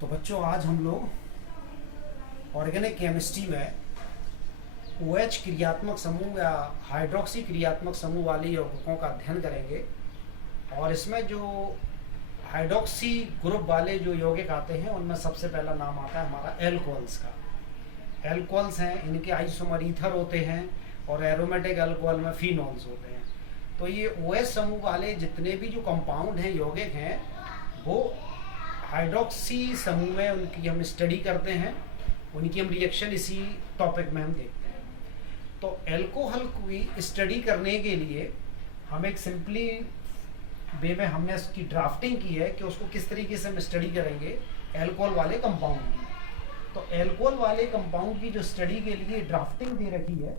तो बच्चों आज हम लोग ऑर्गेनिक केमिस्ट्री में OH क्रियात्मक समूह या हाइड्रोक्सी क्रियात्मक समूह वाले यौगिकों का अध्ययन करेंगे। और इसमें जो हाइड्रोक्सी ग्रुप वाले जो यौगिक आते हैं उनमें सबसे पहला नाम आता है हमारा एल्कोहल्स का। एल्कोहल्स हैं, इनके आइसोमर ईथर होते हैं और एरोमेटिक अल्कोहल में फिनॉल्स होते हैं। तो ये OH समूह वाले जितने भी जो कंपाउंड हैं, यौगिक हैं, वो हाइड्रोक्सी समूह में उनकी हम स्टडी करते हैं, उनकी हम रिएक्शन इसी टॉपिक में हम देखते हैं। तो एल्कोहल की स्टडी करने के लिए हम एक सिंपली वे में हमने उसकी ड्राफ्टिंग की है कि उसको किस तरीके से हम स्टडी करेंगे एल्कोहल वाले कंपाउंड की। तो एल्कोहल वाले कंपाउंड की जो स्टडी के लिए ड्राफ्टिंग दे रखी है,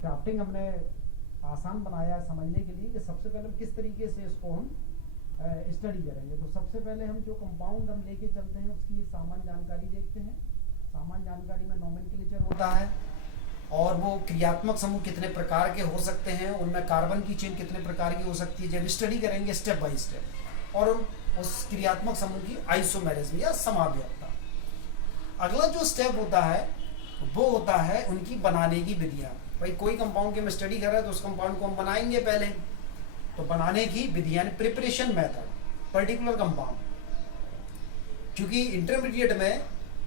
ड्राफ्टिंग हमने आसान बनाया है समझने के लिए कि सबसे पहले हम किस तरीके से इसको हम स्टडी करेंगे। तो सबसे पहले हम जो कंपाउंड हम लेके चलते हैं उसकी सामान्य जानकारी देखते हैं। सामान्य जानकारी में नोमेनक्लेचर होता है और वो क्रियात्मक समूह कितने प्रकार के हो सकते हैं, उनमें कार्बन की चेन कितने प्रकार की हो सकती है, जब स्टडी करेंगे स्टेप बाय स्टेप। और उस क्रियात्मक समूह की आइसोमेरिज्म या समावयवता। अगला जो स्टेप होता है वो होता है उनकी बनाने की विधियां। भाई कोई कंपाउंड की हम स्टडी कर रहे हैं तो उस कंपाउंड को हम बनाएंगे पहले, तो बनाने की विधियां, प्रिपरेशन मेथड पर्टिकुलर कंपाउंड। क्योंकि इंटरमीडिएट में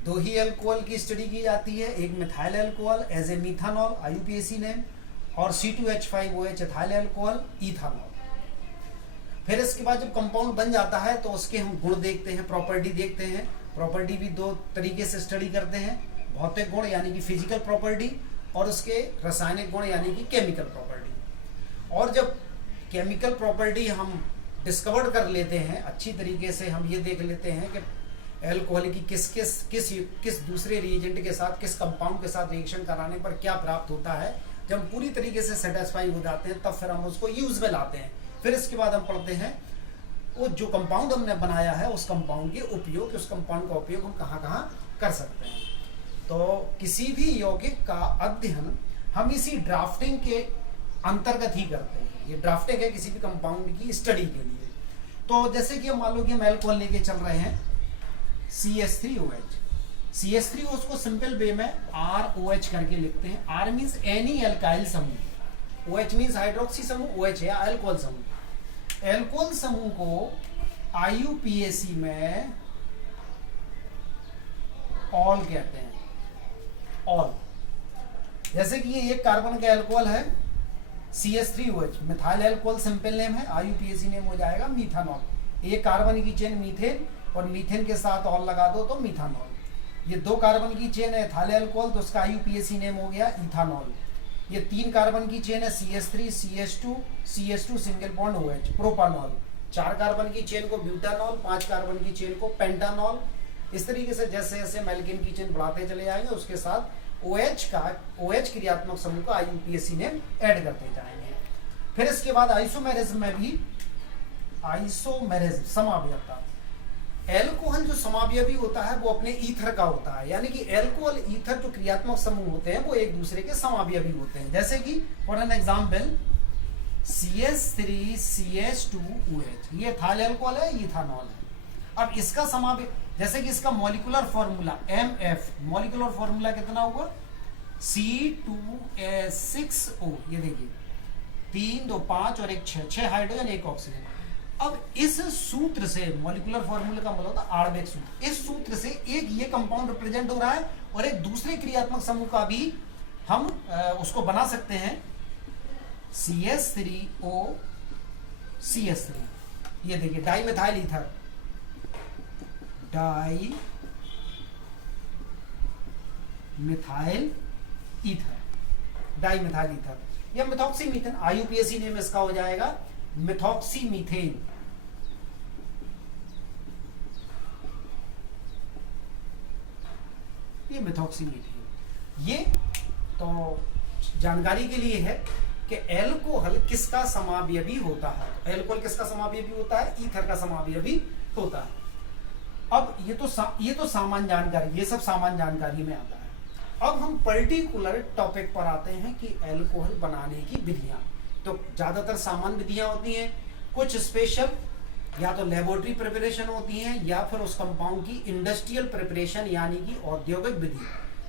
दो ही अल्कोहल की स्टडी की जाती है, एक methyl alcohol as a methanol IUPAC name और C2H5OH एथाइल अल्कोहल इथानॉल। फिर इसके बाद जब कंपाउंड बन जाता है तो उसके हम गुण देखते हैं, प्रॉपर्टी देखते हैं। प्रॉपर्टी भी दो तरीके से स्टडी करते हैं, भौतिक गुण यानी कि फिजिकल प्रॉपर्टी और उसके रासायनिक गुण यानी कि केमिकल प्रॉपर्टी। और जब केमिकल प्रॉपर्टी हम डिस्कवर कर लेते हैं अच्छी तरीके से, हम ये देख लेते हैं कि एल्कोहल की किस दूसरे रिएजेंट के साथ, किस कंपाउंड के साथ रिएक्शन कराने पर क्या प्राप्त होता है। जब हम पूरी तरीके से सेटिस्फाई हो जाते हैं तब फिर हम उसको यूज में लाते हैं। फिर इसके बाद हम पढ़ते हैं वो जो कंपाउंड हमने बनाया है उस कंपाउंड के उपयोग, उस कंपाउंड का उपयोग हम कहाँ कहाँ कर सकते हैं। तो किसी भी यौगिक का अध्ययन हम इसी ड्राफ्टिंग के अंतर्गत ही करते हैं। ये ड्राफ्टिंग है किसी भी कंपाउंड की स्टडी के लिए। तो जैसे कि मान लो कि हम एल्कोहल लेके चल रहे हैं CH3OH। CH3OH को सिंपल वे में ROH करके लिखते हैं। R मीन्स एनी एल्काइल समूह, OH मीन्स हाइड्रोक्सी समूह, OH है अल्कोहल समूह। एल्कोहल समूह को IUPAC में ऑल कहते हैं, ऑल। जैसे कि ये एक कार्बन का एल्कोहल है CH3OH, methyl alcohol simple name है, IUPAC नेम हो जाएगा मीथानॉल। एक कार्बन की चेन मीथेन और मीथेन के साथ ऑल लगा दो तो मीथानॉल। ये दो कार्बन की चेन है एथाइल अल्कोहल तो उसका IUPAC नेम हो गया इथानॉल। ये तीन कार्बन की चेन है CH3 CH2 single bond OH प्रोपानॉल। चार कार्बन की चेन को ब्यूटानॉल, पांच कार्बन की चेन को पेंटानॉल। इस तरीके से जैसे जैसे हम एल्केन की चेन बढ़ाते चले जाएंगे उसके साथ OH क्रियात्मक समूह का IUPAC नेम ऐड करते जाएंगे। फिर इसके बाद आइसोमेरिज्म में भी आइसोमेरिज्म समावयवता। एल्कोहल जो समावयवी होता है वो अपने ईथर का होता है, यानी कि एल्कोहल ईथर जो क्रियात्मक समूह होते हैं वो एक दूसरे के समावयवी होते हैं। जैसे कि for an example CH3 CH2OH, ये एथाइल अल्कोहल है, इथानॉल है। अब इसका समावयव, जैसे कि इसका molecular formula MF, molecular formula कितना होगा C2H6O। ये देखिए 3 2 5 और 1 6 हाइड्रोजन 1 ऑक्सीजन। अब इस सूत्र से, मॉलिक्यूलर फॉर्मूले का मतलब होता है आणविक सूत्र, इस सूत्र से एक ये कंपाउंड रिप्रेजेंट हो रहा है और एक दूसरे क्रियात्मक समूह का भी हम उसको बना सकते हैं CH3O CH3। ये देखिए डाइमिथाइल ईथर, डाइमिथाइल ईथर या मिथॉक्सी मीथेन। IUPAC नेम इसका हो जाएगा मिथॉक्सी मीथेन। ये मिथॉक्सी मीथेन। ये तो जानकारी के लिए है कि एल्कोहल किसका समावयवी होता है। एल्कोहल किसका समावयवी होता है, ईथर का समावयवी होता है। अब ये तो सामान्य जानकारी, ये सब सामान्य जानकारी में आता है। अब हम पर्टिकुलर टॉपिक पर आते हैं कि एल्कोहल बनाने की विधियां। तो ज्यादातर सामान्य विधियां होती हैं, कुछ स्पेशल या तो लेबोरेटरी प्रिपरेशन होती है या फिर उस कंपाउंड की इंडस्ट्रियल प्रिपरेशन यानी कि औद्योगिक विधि।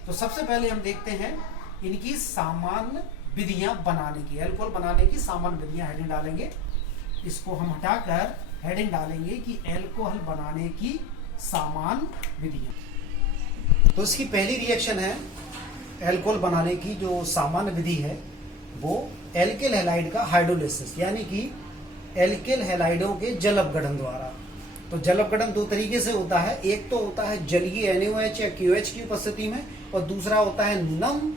तो सबसे पहले हम देखते हैं इनकी सामान्य विधियां बनाने की, अल्कोहल बनाने की सामान्य विधियां, हेडिंग डालेंगे, इसको हम हटाकर हेडिंग डालेंगे कि अल्कोहल बनाने की सामान्य विधियां। तो इसकी पहली रिएक्शन है अल्कोहल बनाने की जो सामान्य विधि है वो एल्किल हैलाइड का हाइड्रोलिसिस, यानी कि एल्किल हैलाइडों के जल अपघटन द्वारा। तो जल अपघटन दो तरीके से होता है, एक तो होता है जलीय NaOH या QH की उपस्थिति में, और दूसरा होता है नम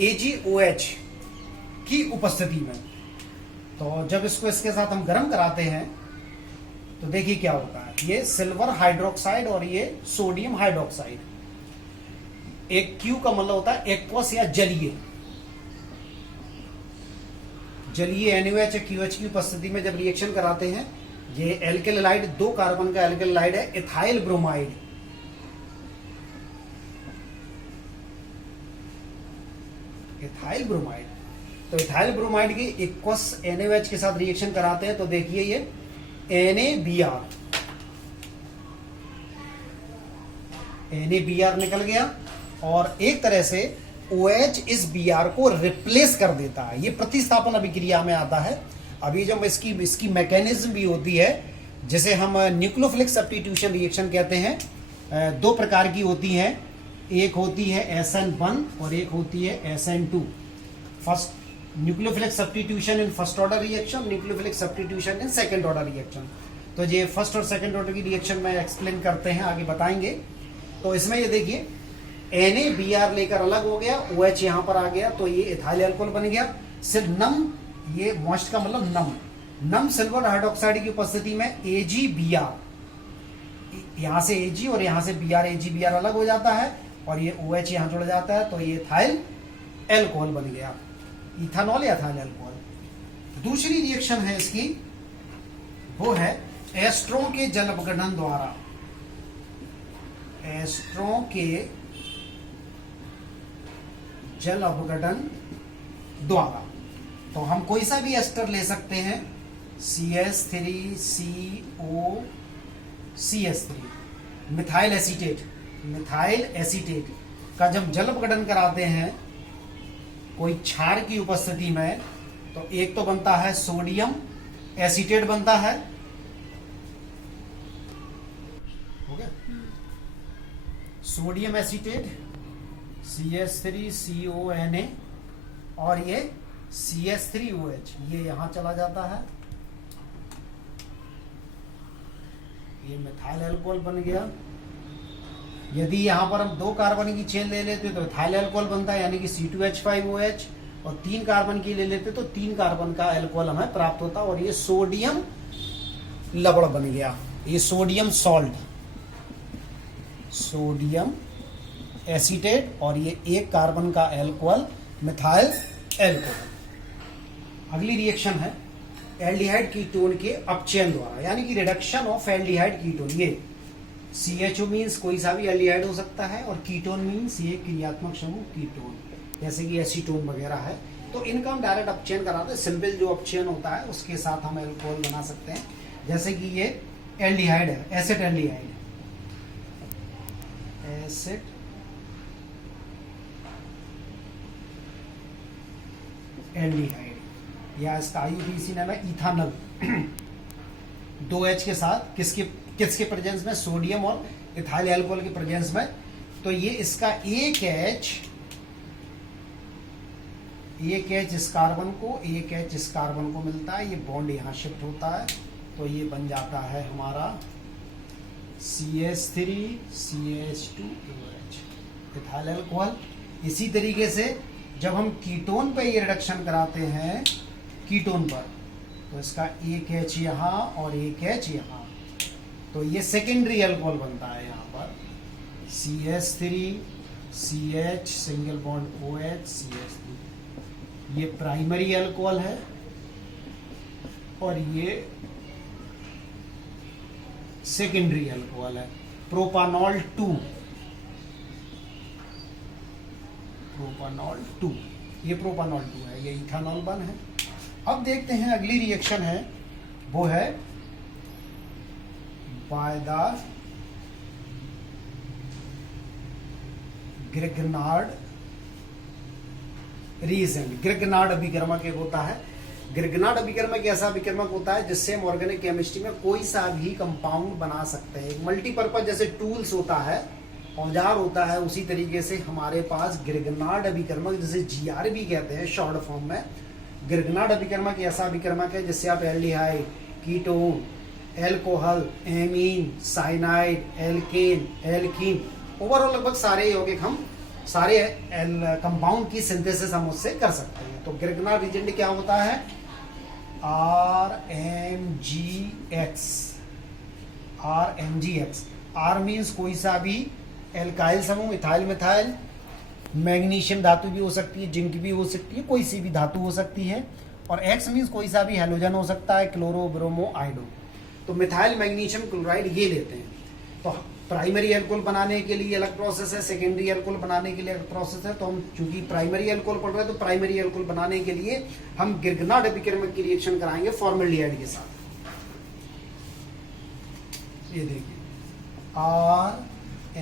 AgOH की उपस्थिति में। तो जब इसको इसके साथ हम गर्म कराते हैं तो देखिए क्या होता है, ये सिल्वर हाइड्रोक्साइड और ये सोडियम हाइड्रोक्साइड, एक Q का मतलब होता है एक्वस या जलीय, जलीय NaOH या QH की उपस्थिति में जब रिएक्शन कराते हैं, ये एल्किल हैलाइड 2 कार्बन का एल्किल हैलाइड है इथाइल ब्रोमाइड, इथाइल ब्रोमाइड। तो इथाइल ब्रोमाइड की एक्वस NaOH के साथ रिएक्शन कराते हैं तो देखिए ये NaBr निकल गया और एक तरह से OH इस Br को रिप्लेस कर देता है। ये प्रतिस्थापन अभिक्रिया में आता है। अभी जब इसकी मैकेनिज्म भी होती है जिसे हम न्यूक्लियोफिलिक सब्स्टिट्यूशन रिएक्शन कहते हैं। 2 प्रकार की होती हैं, एक होती है SN1 और एक होती है SN2। First nucleophilic substitution in first order reaction, nucleophilic substitution in second order reaction. तो ये फर्स्ट और सेकंड ऑर्डर की रिएक्शन में एक्सप्लेन करते हैं, आगे बताएंगे। तो इसमें ये देखिए NaBr लेकर अलग हो गया, OH यहां पर आ गया तो ये इथाइल अल्कोहल बन गया। सिर्फ नम, ये मॉइस्ट का मतलब नम सिल्वर हाइड्रोक्साइड की उपस्थिति में AgBr, यहां से Ag और यहां से Br, AgBr अलग हो जाता है और ये OH यहां जुड़ जाता है तो ये इथाइल अल्कोहल बन गया, इथानॉल या इथाइल अल्कोहल। दूसरी रिएक्शन है इसकी, वो है एस्ट्रो के जल अपघटन द्वारा, एस्ट्रो के जल अपघटन द्वारा। तो हम कोई सा भी एस्टर ले सकते हैं, CH3COCH3, मिथाइल एसीटेट का जब जल अपघटन कराते हैं कोई क्षार की उपस्थिति में तो एक तो बनता है सोडियम एसीटेट बनता है, हो गया सोडियम एसीटेट CH3CONA और ये CH3OH, ये यहां चला जाता है, ये मिथाइल अल्कोहल बन गया। यदि यहां पर हम 2 कार्बन की चेन ले लेते तो इथाइल अल्कोहल बनता है यानी कि C2H5OH, और 3 कार्बन की ले लेते तो 3 कार्बन का अल्कोहल हमें प्राप्त होता और ये सोडियम लवण बन गया, ये सोडियम सॉल्ट, सोडियम एसीटेट और ये 1 कार्बन का अल्कोहल मिथाइल अल्कोहल। अगली रिएक्शन है एल्डिहाइड कीटोन के अपचयन द्वारा, यानी कि रिडक्शन ऑफ एल्डिहाइड कीटोन। ये CHO मीन्स कोई सा भी एल्डिहाइड हो सकता है और कीटोन मीन्स ये क्रियात्मक समूह कीटोन, जैसे कि एसीटोन वगैरह है। तो इनका हम डायरेक्ट अपचयन कराते हैं, सिंपल जो अपचयन होता है उसके साथ हम अल्कोहल बना सकते हैं। जैसे कि ये एल्डिहाइड है, एसिड एल्डिहाइड, एसिड एल्डिहाइड या इसका IUPAC नाम है इथानल। 2H के साथ किसके प्रेजेंस में, सोडियम और इथाइल अल्कोहल के प्रेजेंस में। तो ये इसका एक H इस कार्बन को, एक H इस कार्बन को मिलता है, ये बॉन्ड यहां शिफ्ट होता है तो ये बन जाता है हमारा CH3CH2OH इथाइल अल्कोहल। इसी तरीके से जब हम कीटोन पे ये रिडक्शन कराते हैं, कीटोन पर, तो इसका एक H यहाँ और एक H यहाँ, तो ये सेकेंडरी अल्कोहल बनता है यहाँ पर CH3CH single bond OH CH3। ये प्राइमरी अल्कोहल है और ये सेकेंडरी अल्कोहल है, प्रोपानॉल 2, प्रोपानॉल 2, ये प्रोपानॉल 2 है, ये इथानॉल 1 है। अब देखते हैं अगली रिएक्शन है, वो है by the Grignard reagent. Grignard अभिकर्मक एक होता है। ग्रिग्नार्ड अभिकर्मक ऐसा अभिकर्मक होता है जिससे हम ऑर्गेनिक केमिस्ट्री में कोई सा भी कंपाउंड बना सकते हैं। मल्टीपर्पज जैसे टूल्स होता है, औजार होता है, उसी तरीके से हमारे पास ग्रिग्नार्ड अभिकर्मक जिसे जीआर भी कहते हैं शॉर्ट फॉर्म में। ग्रिग्नार्ड अभिकर्मक ऐसा अभिकर्मक है जिससे आप aldehyde, ketone, alcohol, amine, cyanide, alkane, alkene, overall लगभग सारे यौगिक हम सारे कंपाउंड की सिंथेसिस हम उससे कर सकते हैं। तो ग्रिग्नार्ड रीजेंट क्या होता है? RMGX। RMGX, R मीन्स कोई सा भी एल्काइल समूह, इथाइल मिथाइल, मैग्नीशियम धातु भी हो सकती है, जिंक भी हो सकती है, कोई सी भी धातु हो सकती है। और X मीन्स कोई सा भी हैलोजन हो सकता है, क्लोरो, ब्रोमो, आइडो। तो मिथाइल मैग्नीशियम क्लोराइड ये लेते हैं। तो प्राइमरी एल्कोहल बनाने के लिए अलग प्रोसेस है, सेकेंडरी एल्कोहल बनाने के लिए अलग प्रोसेस है। तो हम चूंकि प्राइमरी एल्कोहल पढ़ रहे हैं तो प्राइमरी एल्कोहल बनाने के लिए हम ग्रिग्नार्ड अभिकर्मक की रिएक्शन कराएंगे फॉर्मल्डिहाइड के साथ। ये देखिए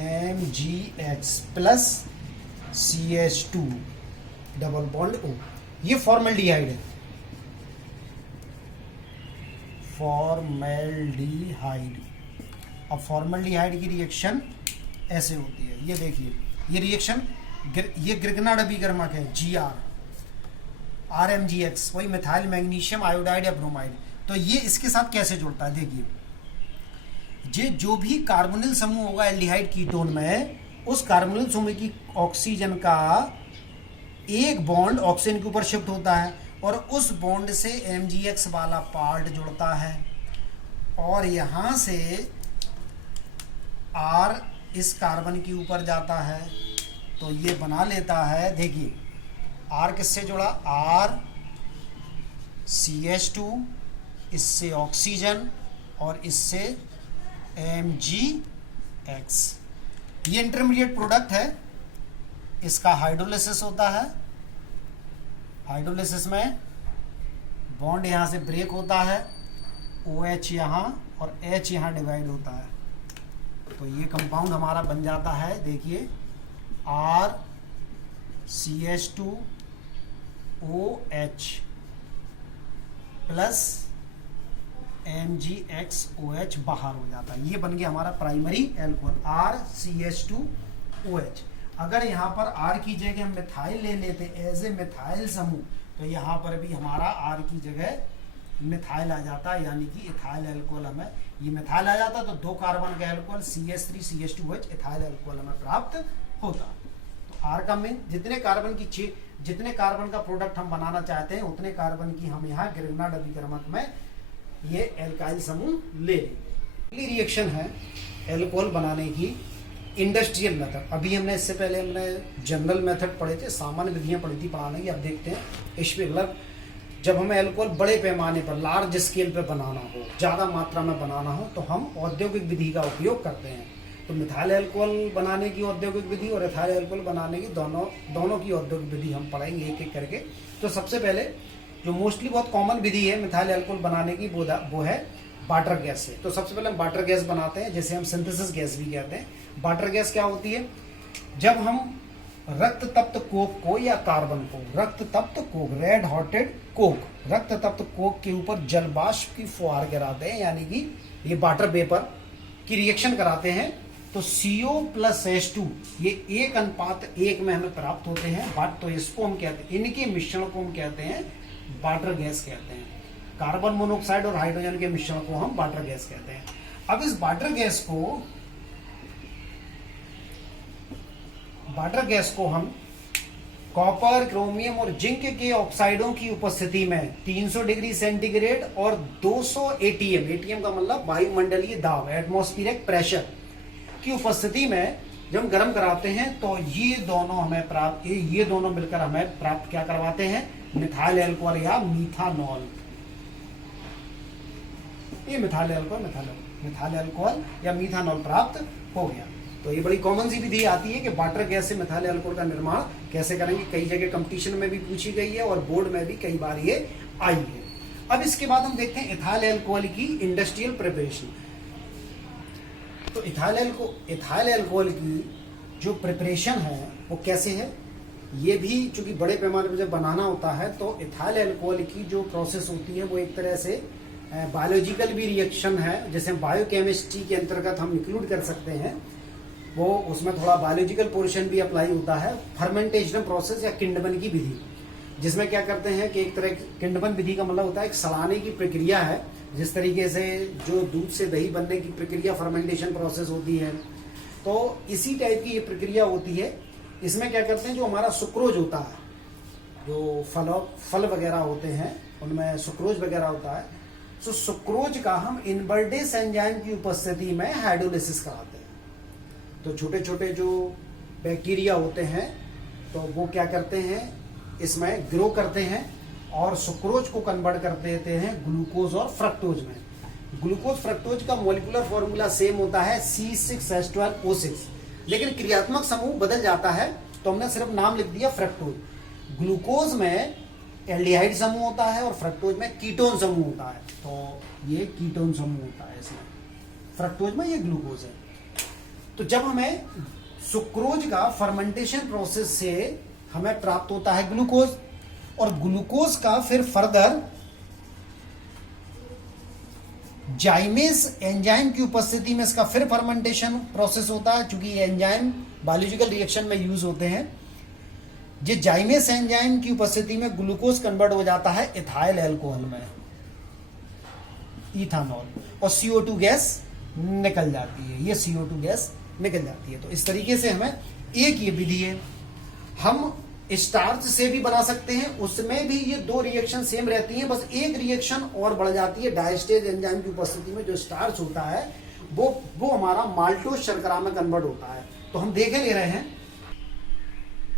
RMGX plus CH2 double bond O, ये फॉर्मल्डिहाइड है। फॉर्मल्डिहाइड। अब फॉर्मल्डिहाइड की रिएक्शन ऐसे होती है, ये देखिए ये रिएक्शन, ये ग्रिग्नार्ड अभिकर्मक है GR, RMGX, वही मिथाइल मैग्नीशियम आयोडाइड या ब्रोमाइड। तो ये इसके साथ कैसे जुड़ता है? देखिए ये जो भी कार्बोनिल समूह होगा एल्डिहाइड कीटोन में, उस कार्बोनिल समूह की ऑक्सीजन का एक बॉन्ड ऑक्सीजन के ऊपर शिफ्ट होता है और उस बॉन्ड से MgX वाला पार्ट जुड़ता है और यहां से R इस कार्बन के ऊपर जाता है तो ये बना लेता है। देखिए R किससे जुड़ा? R CH2, इससे ऑक्सीजन और इससे MgX। ये इंटरमीडिएट प्रोडक्ट है, इसका हाइड्रोलिसिस होता है। हाइड्रोलिसिस में बॉन्ड यहाँ से ब्रेक होता है, OH यहाँ और H यहाँ डिवाइड होता है। तो ये कंपाउंड हमारा बन जाता है, देखिए R CH2OH प्लस MgXOH बाहर हो जाता है। ये बन गया हमारा प्राइमरी एल्कोहल R CH2OH। अगर यहाँ पर R की जगह हम मिथाइल ले लेते एज ए मिथाइल समूह तो यहाँ पर भी हमारा R की जगह मिथाइल आ जाता, यानी कि इथाइल अल्कोहल हमें, ये मिथाइल आ जाता तो 2 कार्बन का अल्कोहल CH3CH2OH इथाइल अल्कोहल हमें प्राप्त होता। तो R का मीन जितने कार्बन का प्रोडक्ट हम बनाना चाहते हैं उतने कार्बन की हम यहाँ ग्रिग्नार्ड अभिकर्मक में ये एल्काइल समूह ले लेंगे। अगली रिएक्शन है एल्कोहल बनाने की इंडस्ट्रियल मेथड। अभी हमने इससे पहले जनरल मेथड पढ़े थे, सामान्य विधियां पढ़ी थी पढ़ाने की। अब देखते हैं इसमें अलग, जब हमें अल्कोहल बड़े पैमाने पर लार्ज स्केल पर बनाना हो, ज़्यादा मात्रा में बनाना हो तो हम औद्योगिक विधि का उपयोग करते हैं। तो मिथाइल अल्कोहल बनाने की औद्योगिक विधि और इथाइल अल्कोहल बनाने की दोनों की औद्योगिक विधि हम पढ़ेंगे एक एक करके। तो सबसे पहले जो मोस्टली बहुत कॉमन विधि है मिथाइल अल्कोहल बनाने की वो है वाटर गैस से। तो सबसे पहले हम वाटर गैस बनाते हैं, जैसे हम सिंथेसिस गैस भी कहते हैं। वाटर गैस क्या होती है? जब हम रक्त तप्त कोक को या कार्बन को, रक्त तप्त कोक, रेड हॉटेड कोक, रक्त तप्त कोक के ऊपर जल वाष्प की फुहार कराते हैं, यानी कि ये वाटर वेपर की रिएक्शन कराते हैं तो CO प्लस H2 ये 1:1 में हमें प्राप्त होते हैं। बट तो इसको हम कहते हैं, इनके मिश्रण को हम कहते हैं वाटर गैस कहते हैं। कार्बन मोनोऑक्साइड और हाइड्रोजन के मिश्रण को हम वाटर गैस कहते हैं। अब इस वाटर गैस को हम कॉपर, क्रोमियम और जिंक के ऑक्साइडों की उपस्थिति में 300 डिग्री सेंटीग्रेड और 200 ATM, ATM का मतलब वायुमंडलीय दाब, एटमॉस्फेरिक प्रेशर की उपस्थिति में जब हम गर्म कराते हैं तो ये दोनों मिलकर हमें प्राप्त क्या करवाते हैं? मिथाइल अल्कोहल या मीथानॉल। ये मिथाइल अल्कोहल या मीथानॉल प्राप्त हो गया। तो ये बड़ी कॉमन सी विधि आती है कि वाटर गैस से मिथाइल अल्कोहल का निर्माण कैसे करेंगे। कई जगह कंपटीशन में भी पूछी गई है और बोर्ड में भी कई बार ये आई है। अब इसके बाद हम देखते हैं इथाइल अल्कोहल की इंडस्ट्रियल प्रिपरेशन। तो इथाइल अल्कोहल की जो प्रिपरेशन है वो कैसे है, ये भी चूंकि बड़े पैमाने पर जब बनाना होता है तो इथाइल अल्कोहल की जो प्रोसेस होती है वो एक तरह से बायोलॉजिकल भी रिएक्शन है, जैसे बायोकेमिस्ट्री के अंतर्गत हम इंक्लूड कर सकते हैं। वो उसमें थोड़ा बायोलॉजिकल पोर्शन भी अप्लाई होता है। फर्मेंटेशन प्रोसेस या किंडबन की विधि, जिसमें क्या करते हैं कि एक तरह की किंडबन विधि का मतलब होता है एक सड़ाने की प्रक्रिया है, जिस तरीके से जो दूध से दही बनने की प्रक्रिया फर्मेंटेशन प्रोसेस होती है, तो इसी टाइप की ये प्रक्रिया होती है। इसमें क्या करते हैं, जो हमारा सुक्रोज होता है, जो फल वगैरह होते हैं उनमें सुक्रोज वगैरह होता है, तो सुक्रोज का हम इनवर्टेस एंजाइम की उपस्थिति में हाइड्रोलिसिस कराते हैं। तो छोटे छोटे जो बैक्टीरिया होते हैं तो वो क्या करते हैं, इसमें ग्रो करते हैं और सुक्रोज को कन्वर्ट कर देते हैं ग्लूकोज और फ्रक्टोज में। ग्लूकोज फ्रक्टोज का मॉलिक्यूलर फॉर्मूला सेम होता है C6H12O6, लेकिन क्रियात्मक समूह बदल जाता है, तो हमने सिर्फ नाम लिख दिया फ्रक्टोज। ग्लूकोज में एल्डिहाइड समूह होता है और फ्रक्टोज में कीटोन समूह होता है, तो ये कीटोन समूह होता है इसमें, फ्रक्टोज में ये ग्लूकोज है। तो जब हमें सुक्रोज का फर्मेंटेशन प्रोसेस से हमें प्राप्त होता है ग्लूकोज, और ग्लूकोज का फिर फर्दर जाइमेस एंजाइम की उपस्थिति में इसका फिर फर्मेंटेशन प्रोसेस होता है, क्योंकि ये एंजाइम बायोलॉजिकल रिएक्शन में यूज होते हैं। ये जाइमेस एंजाइम की उपस्थिति में ग्लूकोज कन्वर्ट हो जाता है इथाइल अल्कोहल में, इथानॉल, और CO2 गैस निकल जाती है, ये CO2 गैस निकल जाती है। तो इस तरीके से हमें एक ये विधि है। हम स्टार्च से भी बना सकते हैं, उसमें भी ये दो रिएक्शन सेम रहती हैं, बस एक रिएक्शन और बढ़ जाती है। डायस्टेज एंजाइम की उपस्थिति में जो स्टार्च होता है वो हमारा माल्टोज शर्करा में कन्वर्ट होता है। तो हम देखे ले रहे हैं।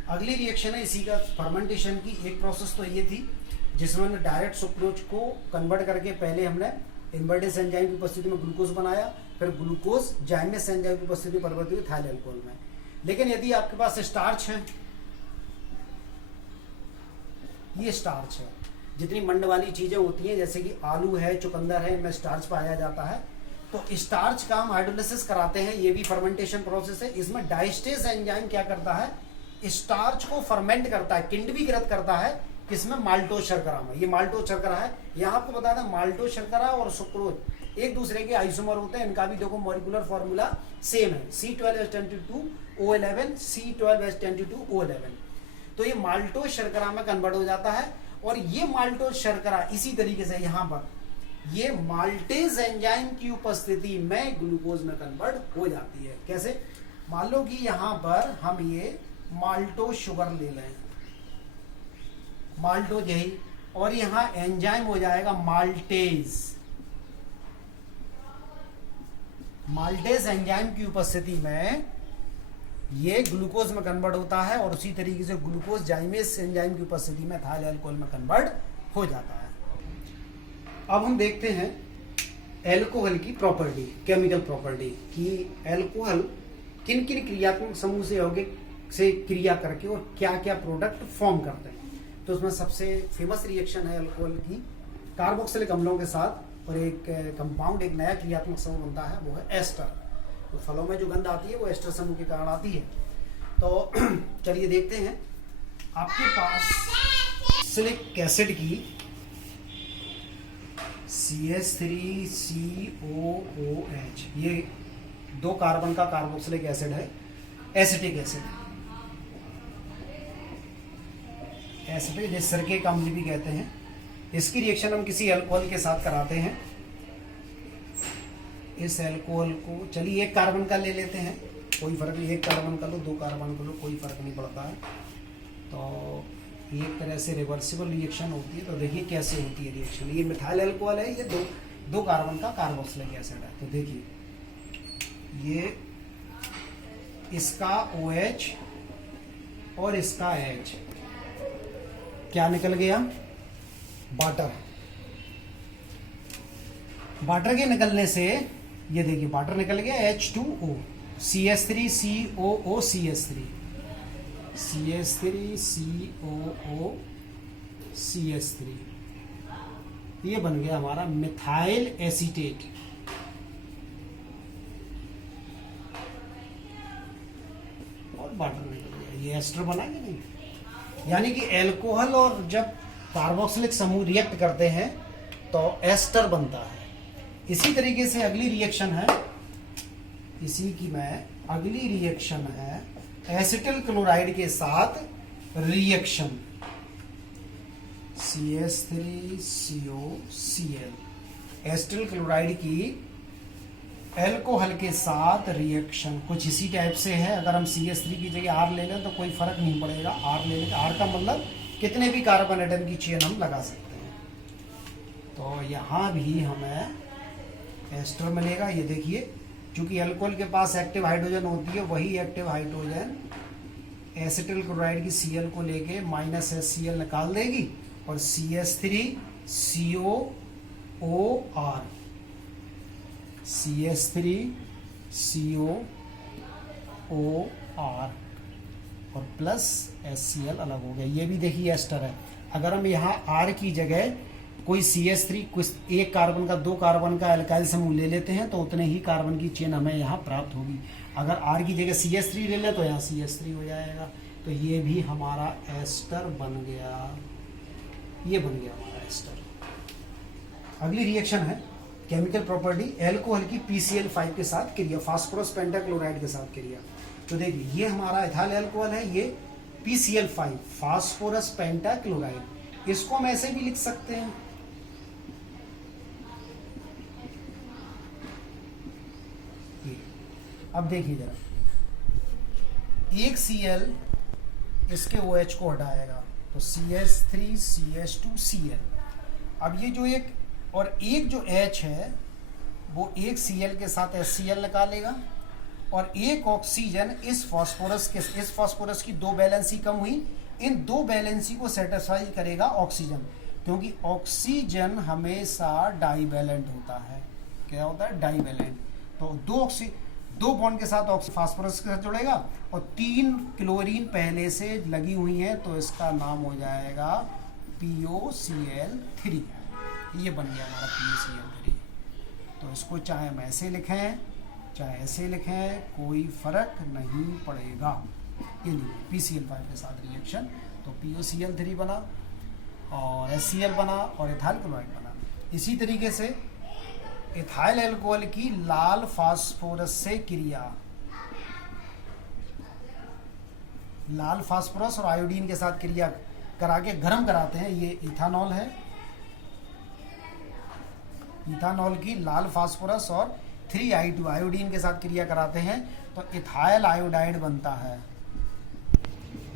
अगली रिएक्शन है इसी का फर्मेंटेशन की। एक प्रोसेस तो ये थी जिसमें हमने डायरेक्ट सुक्रोज को कन्वर्ट करके पहले हमने इन्वर्टेस एंजाइम की उपस्थिति में ग्लूकोज बनाया, फिर ग्लूकोज जाइमेस एंजाइम की उपस्थिति में परिवर्तित हुई इथाइल अल्कोहल में। लेकिन यदि आपके पास स्टार्च है, ये स्टार्च है, जितनी मंड वाली चीजें होती हैं जैसे कि आलू है, चुकंदर है, इनमें स्टार्च पाया जाता है, तो स्टार्च का हम हाइड्रोलिसिस कराते हैं। ये भी फर्मेंटेशन प्रोसेस है। इसमें डायस्टेज एंजाइम क्या करता है, स्टार्च को फर्मेंट करता है, किण्डवीकृत करता है, किसमें, माल्टोज शर्करा में। ये माल्टोज शर्करा है। यहाँ आपको बता दें माल्टोज शर्करा और सुक्रोज एक दूसरे के आइसोमर होते हैं। इनका भी देखो मॉलिक्यूलर फॉर्मूला सेम है, C12H22O11, C12H22O11। तो ये माल्टोज शर्करा में कन्वर्ट हो जाता है, और ये माल्टोज शर्करा इसी तरीके से यहाँ पर ये माल्टेज एंजाइम की उपस्थिति में ग्लूकोज में कन्वर्ट हो जाती है। कैसे, मान लो कि यहाँ पर हम ये माल्टोज शुगर ले लें, माल्टोज यही, और यहाँ एंजाइम हो जाएगा माल्टेज। माल्टेज एंजाइम की उपस्थिति में ये ग्लूकोज में कन्वर्ट होता है, और उसी तरीके से ग्लूकोज जाइमेस एंजाइम की उपस्थिति में इथाइल अल्कोहल में कन्वर्ट हो जाता है। अब हम देखते हैं अल्कोहल की प्रॉपर्टी, केमिकल प्रॉपर्टी, कि अल्कोहल किन किन क्रियात्मक समूह से क्रिया करके और क्या क्या प्रोडक्ट फॉर्म करते हैं। तो उसमें सबसे फेमस रिएक्शन है अल्कोहल की कार्बोक्सिलिक अम्लों के साथ, और एक कंपाउंड, एक नया क्रियात्मक समूह बनता है, वो है एस्टर। तो फलों में जो गंध आती है वो एस्टर समूह के कारण आती है। तो चलिए देखते हैं। आपके पास सिलिक एसिड की CH3COOH, ये 2 कार्बन का कार्बोक्सिलिक एसिड है, एसिटिक एसिड, एसिटिक जिस सिरके अम्ल भी कहते हैं। इसकी रिएक्शन हम किसी अल्कोहल के साथ कराते हैं। इस अल्कोहल को, चलिए 1 कार्बन का ले लेते हैं, कोई फर्क नहीं, 1 कार्बन का लो, 2 कार्बन का लो, कोई फर्क नहीं पड़ता है। तो एक तरह से रिवर्सिबल रिएक्शन होती है। तो देखिए कैसे होती है रिएक्शन। ये मिथाइल अल्कोहल है, ये दो कार्बन का कार्बोक्सिलिक एसिड है। तो देखिए ये इसका OH और इसका H, क्या निकल गया, वाटर। वाटर के निकलने से ये देखिए वाटर निकल गया, H2O, CH3COO CH3, CH3COO CH3, ये बन गया हमारा मिथाइल एसीटेट। और वाटर निकल गया, ये एस्टर बना कि नहीं। यानी कि एल्कोहल और जब कार्बोक्सिलिक समूह रिएक्ट करते हैं तो एस्टर बनता है। इसी तरीके से अगली रिएक्शन है, इसी की मैं अगली रिएक्शन है एसिटिल क्लोराइड के साथ रिएक्शन CH3COCl। एसिटिल क्लोराइड की एल्कोहल के साथ रिएक्शन कुछ इसी टाइप से है। अगर हम CH3 की जगह R ले लें तो कोई फर्क नहीं पड़ेगा, R ले लें, R का मतलब कितने भी कार्बन एटम की चेन हम लगा सकते हैं। तो यहाँ भी हमें एस्टर मिलेगा। ये देखिए, क्योंकि अल्कोहल के पास एक्टिव हाइड्रोजन होती है, वही एक्टिव हाइड्रोजन एसिटिल क्लोराइड की Cl को लेके -HCl निकाल देगी और CH3COOR, CH3COOR और प्लस HCl अलग हो गया। ये भी देखिए एस्टर है। अगर हम यहाँ R की जगह कोई CH3 कुछ एक कार्बन का, 2 कार्बन का एल्काइल समूह ले लेते हैं तो उतने ही कार्बन की चेन हमें यहाँ प्राप्त होगी। अगर R की जगह CH3 ले लें तो यहाँ CH3 हो जाएगा। तो ये भी हमारा एस्टर बन गया, ये बन गया हमारा एस्टर। अगली रिएक्शन है केमिकल प्रॉपर्टी एल्कोहल की PCl5 के साथ क्रिया, फास्फोरस पेंटाक्लोराइड के साथ क्रिया। तो देखिए ये हमारा इथाइल अल्कोहल है, ये PCl5 फास्फोरस पेंटाक्लोराइड। इसको हम ऐसे भी लिख सकते हैं, अब देखिए जरा, एक Cl इसके OH को हटाएगा तो CH3CH2Cl। अब ये जो एक और एक जो H है वो एक Cl के साथ HCl निकालेगा और एक ऑक्सीजन इस फास्फोरस की 2 वैलेंसी कम हुई, इन 2 वैलेंसी को सेटिस्फाई करेगा ऑक्सीजन, क्योंकि ऑक्सीजन हमेशा डाइवैलेंट होता है। क्या होता है? डाइवैलेंट। तो 2 बॉन्ड के साथ फास्फोरस के साथ जुड़ेगा और 3 क्लोरीन पहले से लगी हुई है, तो इसका नाम हो जाएगा POCl3। ये बन गया हमारा POCl3। तो इसको चाहे हम ऐसे लिखें चाहे ऐसे लिखें, कोई फर्क नहीं पड़ेगा। ये PCl5 के साथ रिएक्शन, तो POCl3 बना और HCl बना और इथाइल क्लोराइड बना। इसी तरीके से इथाइल अल्कोहल की लाल फास्फोरस से क्रिया, लाल फास्फोरस और आयोडीन के साथ क्रिया करा के गर्म कराते हैं। ये इथानॉल है, इथानॉल की लाल फास्फोरस और 3I2 आयोडीन के साथ क्रिया कराते हैं तो इथाइल आयोडाइड बनता है,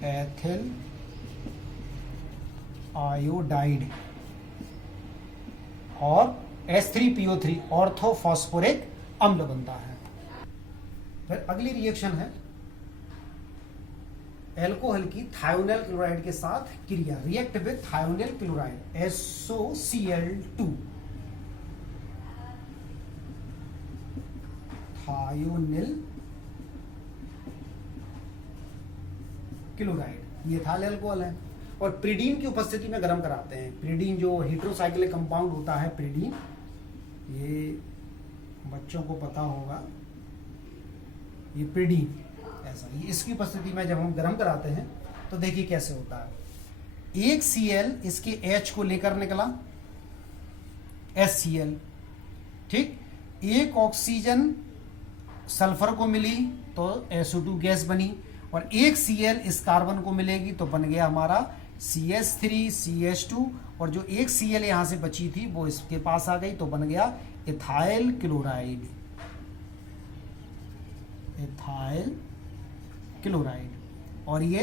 एथिल आयोडाइड। और H3PO3 ऑर्थोफॉस्फोरिक अम्ल बनता है। फिर अगली रिएक्शन है एल्कोहल की थायोनाइल क्लोराइड के साथ क्रिया, react with thionyl chloride SOCl2। Thionyl chloride ये इथाइल अल्कोहल है और प्रीडीन की उपस्थिति में गर्म कराते हैं। प्रीडीन जो हेटेरोसाइक्लिक कंपाउंड होता है, प्रीडीन, ये बच्चों को पता होगा, ये प्रीडीन ऐसा, ये इसकी उपस्थिति में जब हम गर्म कराते हैं तो देखिए कैसे होता है। एक Cl इसके H को लेकर निकला, HCl, ठीक। एक ऑक्सीजन सल्फर को मिली तो SO2 गैस बनी और एक Cl इस कार्बन को मिलेगी तो बन गया हमारा CH3CH2 और जो एक Cl यहां से बची थी वो इसके पास आ गई तो बन गया इथाइल क्लोराइड, इथाइल क्लोराइड। और ये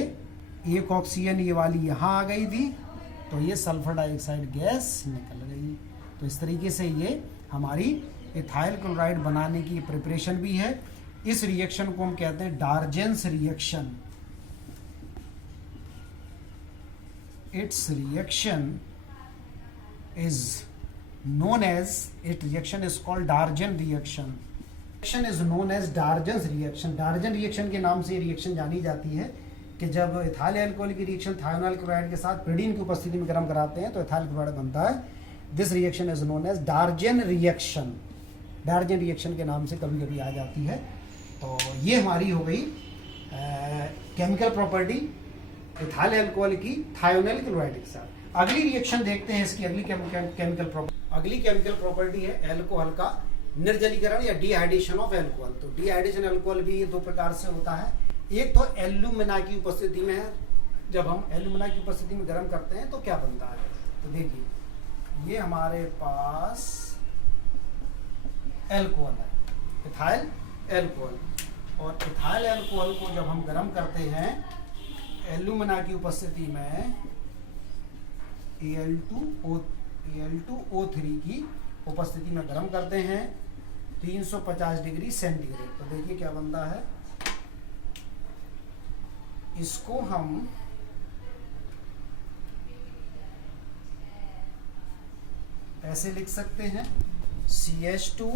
एक ऑक्सीजन ये वाली यहां आ गई थी तो ये सल्फर डाइऑक्साइड गैस निकल गई। तो इस तरीके से ये हमारी इथाइल क्लोराइड बनाने की प्रिपरेशन भी है। इस रिएक्शन को हम कहते हैं Darzens reaction. Its reaction is known as, it reaction is called Darzen reaction. Reaction is known as Darzens reaction. Darzen reaction के नाम से ये रिएक्शन जानी जाती है कि जब इथाइल अल्कोहल की रिएक्शन थायोनाइल क्लोराइड के साथ प्रीडीन की उपस्थिति में गर्म कराते हैं तो इथाइल क्लोराइड बनता है। This reaction is known as Darzen reaction. Darzen reaction के नाम से कभी कभी आ जाती है। तो ये हमारी हो गई केमिकल प्रॉपर्टी इथाइल अल्कोहल की थायोनाइल क्लोराइड के साथ। अगली रिएक्शन देखते हैं इसकी, अगली केमिकल प्रॉपर्टी है अल्कोहल का निर्जलीकरण या डिहाइड्रेशन ऑफ अल्कोहल। तो डिहाइड्रेशन अल्कोहल भी दो प्रकार से होता है। एक तो एल्यूमिना की उपस्थिति में है, जब हम एल्यूमिना की उपस्थिति में गर्म करते हैं तो क्या बनता है। तो देखिए ये हमारे पास अल्कोहल है, इथाइल अल्कोहल, और इथाइल अल्कोहल को जब हम गर्म करते हैं एल्यूमिना की उपस्थिति में Al2O3 की उपस्थिति में गर्म करते हैं 350 डिग्री सेंटीग्रेड। तो देखिए क्या बनता है, इसको हम ऐसे लिख सकते हैं CH2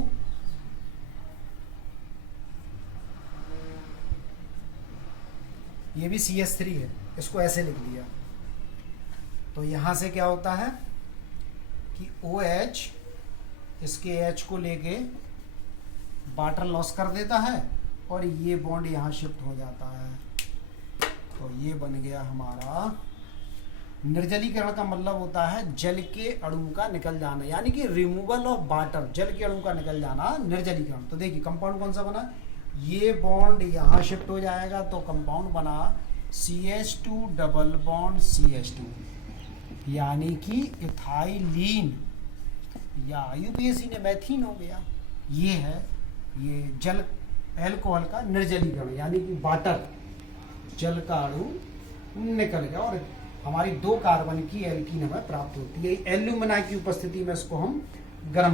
ये भी CH3 है, इसको ऐसे लिख लिया। तो यहां से क्या होता है कि OH इसके H को लेके वाटर लॉस कर देता है और ये बॉन्ड यहाँ शिफ्ट हो जाता है। तो ये बन गया हमारा निर्जलीकरण का मतलब होता है जल के अणु का निकल जाना, यानी कि रिमूवल ऑफ वाटर, जल के अणु का निकल जाना निर्जलीकरण। तो देखिए कंपाउंड कौन सा बना, ये बॉन्ड यहाँ शिफ्ट हो जाएगा तो कंपाउंड बना CH2 डबल बॉन्ड CH2, यानी कि इथाइलीन या यूपीएससी ने मैथीन हो गया। ये है ये जल अल्कोहल का निर्जलीकरण, यानी कि वाटर, जल का अणु निकल गया और हमारी 2 कार्बन की एल्कीन हमें प्राप्त होती है। एल्यूमिना की उपस्थिति में इसको हम गर्म